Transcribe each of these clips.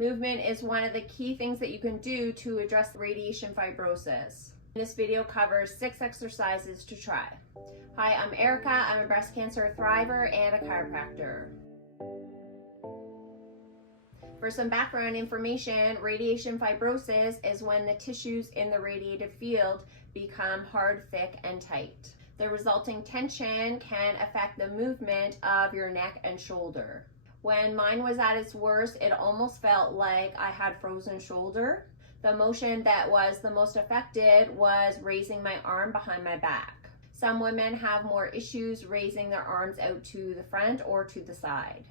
Movement is one of the key things that you can do to address radiation fibrosis. This video covers 6 exercises to try. Hi, I'm Erica. I'm a breast cancer thriver and a chiropractor. For some background information, radiation fibrosis is when the tissues in the radiated field become hard, thick, and tight. The resulting tension can affect the movement of your neck and shoulder. When mine was at its worst, it almost felt like I had frozen shoulder. The motion that was the most affected was raising my arm behind my back. Some women have more issues raising their arms out to the front or to the side.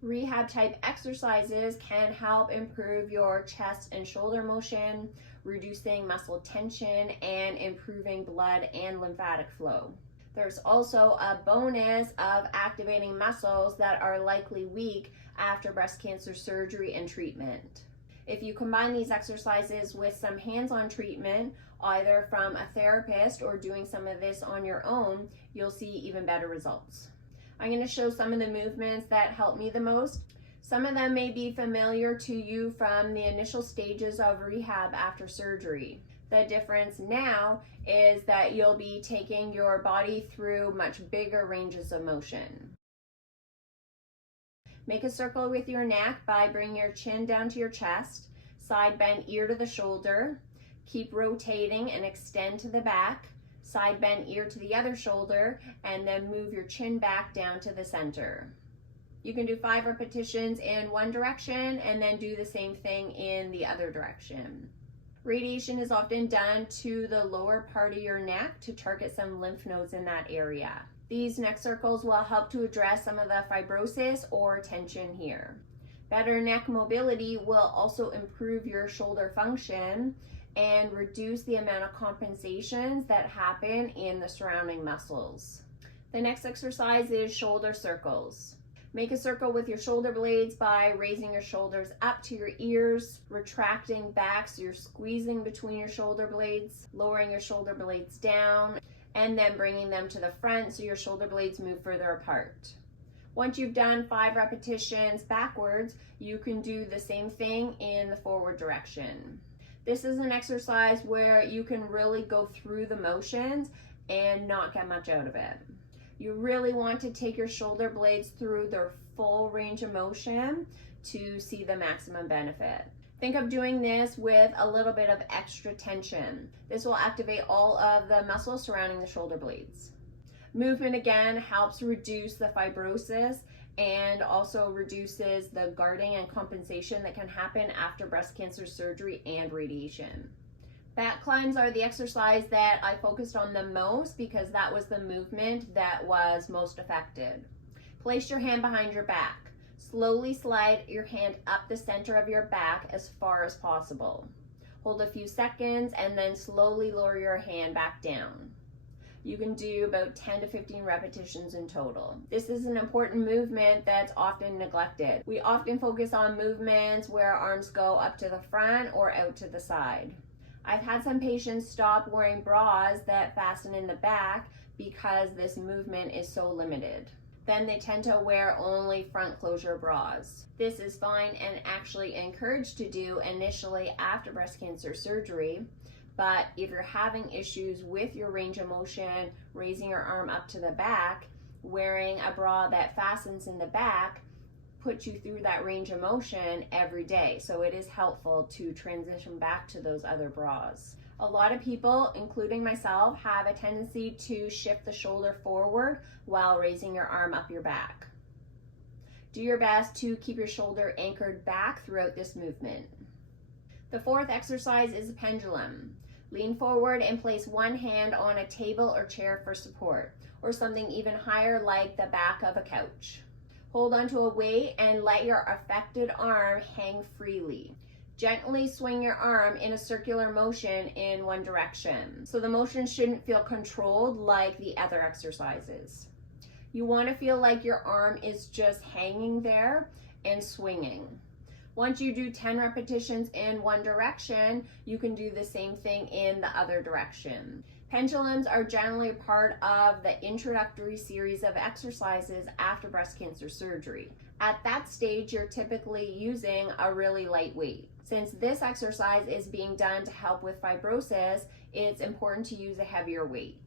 Rehab type exercises can help improve your chest and shoulder motion, reducing muscle tension and improving blood and lymphatic flow. There's also a bonus of activating muscles that are likely weak after breast cancer surgery and treatment. If you combine these exercises with some hands-on treatment, either from a therapist or doing some of this on your own, you'll see even better results. I'm going to show some of the movements that help me the most. Some of them may be familiar to you from the initial stages of rehab after surgery. The difference now is that you'll be taking your body through much bigger ranges of motion. Make a circle with your neck by bringing your chin down to your chest, side bend ear to the shoulder, keep rotating and extend to the back, side bend ear to the other shoulder, and then move your chin back down to the center. You can do 5 repetitions in one direction and then do the same thing in the other direction. Radiation is often done to the lower part of your neck to target some lymph nodes in that area. These neck circles will help to address some of the fibrosis or tension here. Better neck mobility will also improve your shoulder function and reduce the amount of compensations that happen in the surrounding muscles. The next exercise is shoulder circles. Make a circle with your shoulder blades by raising your shoulders up to your ears, retracting back so you're squeezing between your shoulder blades, lowering your shoulder blades down, and then bringing them to the front so your shoulder blades move further apart. Once you've done 5 repetitions backwards, you can do the same thing in the forward direction. This is an exercise where you can really go through the motions and not get much out of it. You really want to take your shoulder blades through their full range of motion to see the maximum benefit. Think of doing this with a little bit of extra tension. This will activate all of the muscles surrounding the shoulder blades. Movement again helps reduce the fibrosis and also reduces the guarding and compensation that can happen after breast cancer surgery and radiation. Back climbs are the exercise that I focused on the most because that was the movement that was most affected. Place your hand behind your back. Slowly slide your hand up the center of your back as far as possible. Hold a few seconds and then slowly lower your hand back down. You can do about 10 to 15 repetitions in total. This is an important movement that's often neglected. We often focus on movements where arms go up to the front or out to the side. I've had some patients stop wearing bras that fasten in the back because this movement is so limited. Then they tend to wear only front closure bras. This is fine and actually encouraged to do initially after breast cancer surgery. But if you're having issues with your range of motion, raising your arm up to the back, wearing a bra that fastens in the back puts you through that range of motion every day. So it is helpful to transition back to those other bras. A lot of people, including myself, have a tendency to shift the shoulder forward while raising your arm up your back. Do your best to keep your shoulder anchored back throughout this movement. The 4th exercise is a pendulum. Lean forward and place one hand on a table or chair for support, or something even higher like the back of a couch. Hold onto a weight and let your affected arm hang freely. Gently swing your arm in a circular motion in one direction. So the motion shouldn't feel controlled like the other exercises. You want to feel like your arm is just hanging there and swinging. Once you do 10 repetitions in one direction, you can do the same thing in the other direction. Pendulums are generally part of the introductory series of exercises after breast cancer surgery. At that stage, you're typically using a really light weight. Since this exercise is being done to help with fibrosis, it's important to use a heavier weight.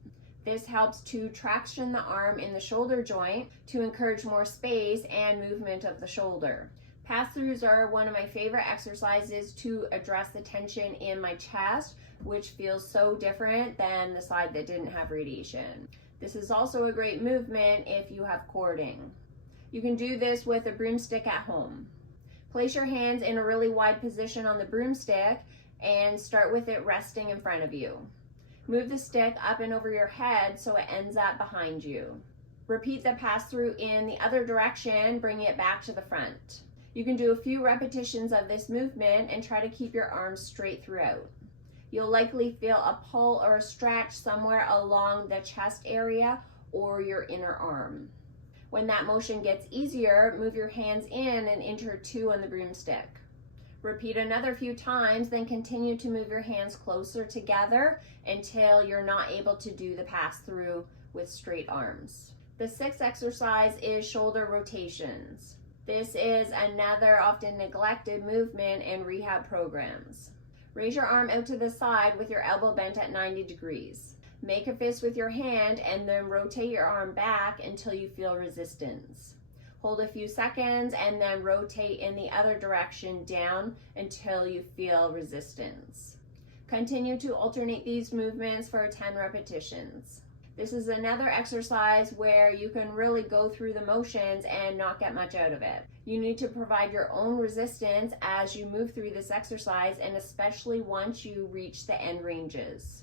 This helps to traction the arm in the shoulder joint to encourage more space and movement of the shoulder. Passthroughs are one of my favorite exercises to address the tension in my chest, which feels so different than the side that didn't have radiation. This is also a great movement if you have cording. You can do this with a broomstick at home. Place your hands in a really wide position on the broomstick and start with it resting in front of you. Move the stick up and over your head so it ends up behind you. Repeat the pass-through in the other direction, bringing it back to the front. You can do a few repetitions of this movement and try to keep your arms straight throughout. You'll likely feel a pull or a stretch somewhere along the chest area or your inner arm. When that motion gets easier, move your hands in an inch or two on the broomstick. Repeat another few times, then continue to move your hands closer together until you're not able to do the pass-through with straight arms. The sixth exercise is shoulder rotations. This is another often neglected movement in rehab programs. Raise your arm out to the side with your elbow bent at 90 degrees. Make a fist with your hand and then rotate your arm back until you feel resistance. Hold a few seconds and then rotate in the other direction down until you feel resistance. Continue to alternate these movements for 10 repetitions. This is another exercise where you can really go through the motions and not get much out of it. You need to provide your own resistance as you move through this exercise, and especially once you reach the end ranges.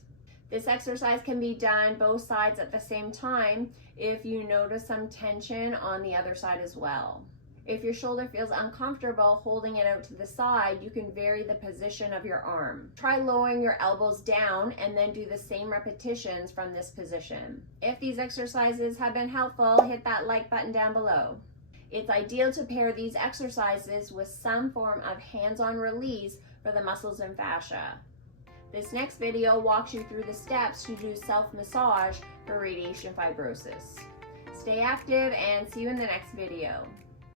This exercise can be done both sides at the same time if you notice some tension on the other side as well. If your shoulder feels uncomfortable holding it out to the side, you can vary the position of your arm. Try lowering your elbows down and then do the same repetitions from this position. If these exercises have been helpful, hit that like button down below. It's ideal to pair these exercises with some form of hands-on release for the muscles and fascia. This next video walks you through the steps to do self-massage for radiation fibrosis. Stay active and see you in the next video.